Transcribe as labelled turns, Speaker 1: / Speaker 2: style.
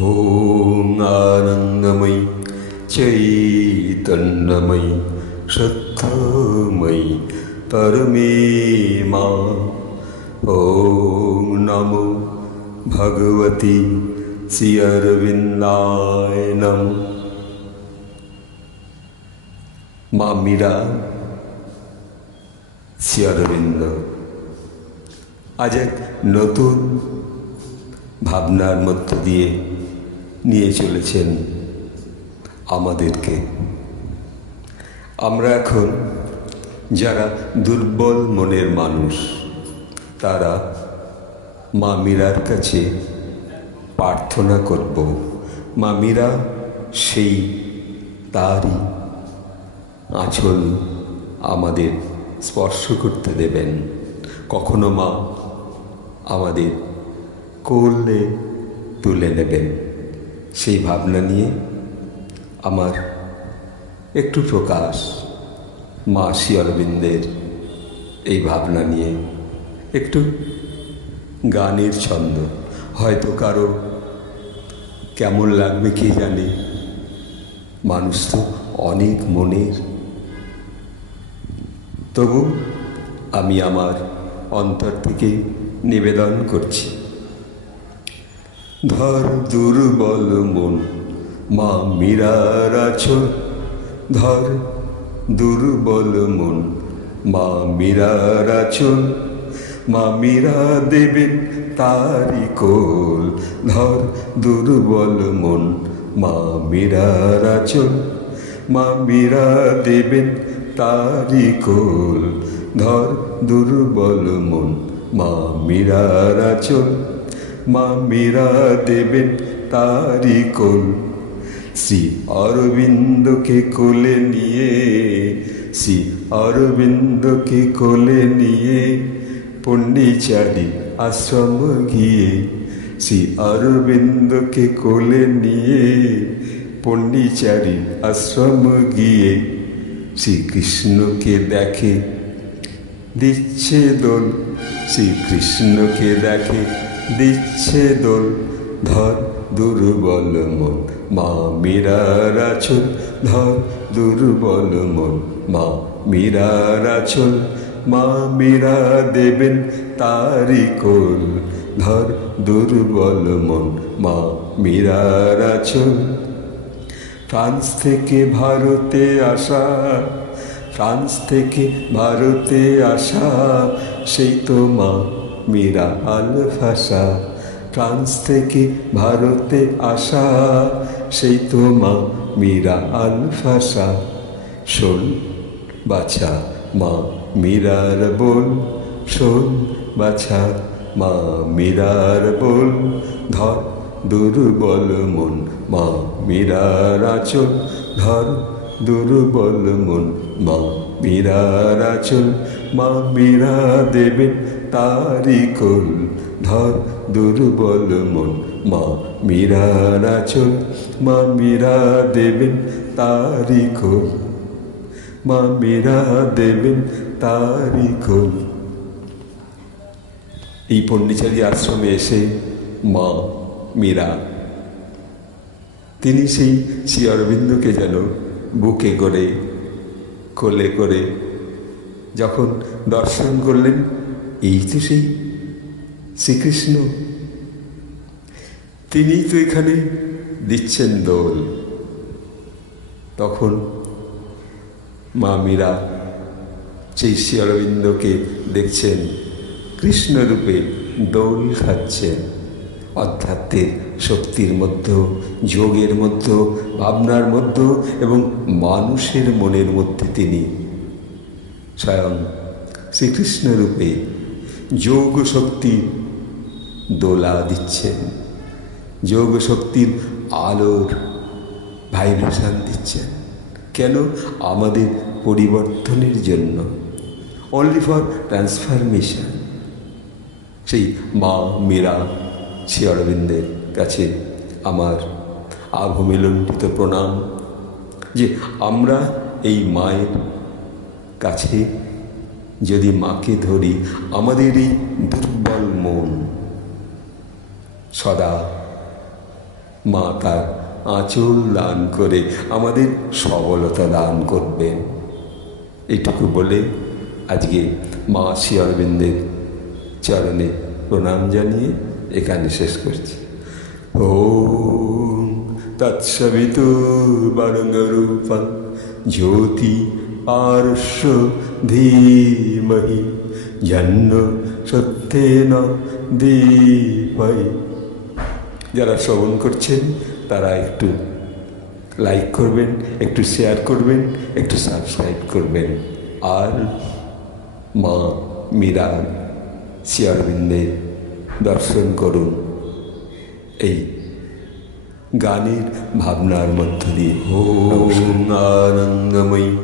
Speaker 1: ॐ आनन्दमयि चैतन्यमयि श्रद्धामयि परमे मा ॐ नमो भगवति শ্রীঅরবিন্দায় নম মা মীরা শ্রীঅরবিন্দ আজ এক নতুন ভাবনার মধ্য দিয়ে নিয়ে চলেছেন আমাদেরকে। আমরা এখন যারা দুর্বল মনের মানুষ, তারা মা মীরার কাছে প্রার্থনা করব। মা মীরা সেই তারই আঁচল আমাদের স্পর্শ করতে দেবেন। কখনো মা আমাদের কোলে তুলে নেবেন সেই ভাবনা নিয়ে আমার একটু প্রকাশ মা শ্রী অরবিন্দের এই ভাবনা নিয়ে একটু গানের ছন্দ। হয়তো কারও কেমন লাগবে কে জানে? মানুষ তো অনেক মনের। তবু আমি আমার অন্তর থেকে নিবেদন করছি। ধর দুর্বল মন, মা মীরার আছো ধর দুর্বল মন, মা মীরার আছো মা মীরা দেবেন তারি কোল। ধর দুর্বল মন, মা মীরার আচল মা মীরা দেবেন তারি কোল। ধর দুর্বল মন, মা মীরার আচল মা মীরা দেবেন তারি কোল। শ্রী অরবিন্দকে কোলে নিয়ে, শ্রী অরবিন্দকে কোলে নিয়ে পণ্ডিচারী আশ্রম গিয়ে, শ্রী অরবিন্দকে কোলে নিয়ে পণ্ডিচারী আশ্রম গিয়ে শ্রীকৃষ্ণকে দেখে, দিচ্ছে দোল। শ্রীকৃষ্ণকে দেখে দিচ্ছে দোল, ধর দুর্বল মন। মা মীরার আচল, ধর দুর্বল মন। মা মীরার আচল, মা মীরা দেবেন তারি কোল। ধর দুর্বল মন, মা মীরার আচল। ফ্রান্স থেকে ভারতে আসা, ফ্রান্স থেকে ভারতে আসা, সেই তো মা মীরা আল ফ্রান্স থেকে ভারতে আসা, সেই তো মা মীরা আল শোন, বাছা মা মীরার বল, শোন, বাছা মা মীরার বল। ধর দুর্বল মন মা মীরার আচল, ধর দুর্বল মন মা মীরার আচল। মা মীরা দেবেন তারি কোল, ধর দুর্বল মন। মা মীরার আচল মা মীরা দেবেন তারি কোল। মা মীরা দেবেন তারি কোল। এই পণ্ডিচারী আশ্রমে এসে মা মীরা, তিনি সেই শ্রী অরবিন্দকে যেন বুকে করে কোলে করে যখন দর্শন করলেন এই তো সেই শ্রীকৃষ্ণ। তিনিই তো এখানে দিচ্ছেন দোল। তখন মা মীরা সেই শ্রী অরবিন্দকে দেখছেন কৃষ্ণরূপে দোল খাচ্ছেন। অধ্যাত্মের শক্তির মধ্যে যোগের মধ্যে ভাবনার মধ্যে এবং মানুষের মনের মধ্যে তিনি স্বয়ং শ্রীকৃষ্ণ রূপে যোগ শক্তি দোলা দিচ্ছেন যোগ শক্তির আলোর ভাইব্রেশন দিচ্ছেন কেন? আমাদের পরিবর্তনের জন্য। অনলি ফর ট্রান্সফরমেশন সেই মা, মীরা, শ্রী অরবিন্দের কাছে আমার আভমিলণ্ঠিত প্রণাম যে আমরা এই মায়ের কাছে যদি মাকে ধরি আমাদের এই দুর্বল মন। সদা মা তার আঁচল দান করে আমাদের সবলতা দান করবেন। এটুকু বলে আজকে মা শ্রী অরবিন্দের চরণে প্রণাম জানিয়ে এখানে শেষ করছি। ও তৎসবিতু বরঙ্গরূপং জ্যোতি পার্শ্ব ধীমহি জন্ন সত্যেন দীপয় যারা শ্রবণ করছেন তারা একটু লাইক করবেন একটু শেয়ার করবেন একটু সাবস্ক্রাইব করবেন। আর মা মীরা শ্রীঅরবিন্দে দর্শন করুন এই গানের ভাবনার মধ্য দিয়ে। ও আনন্দময়ী।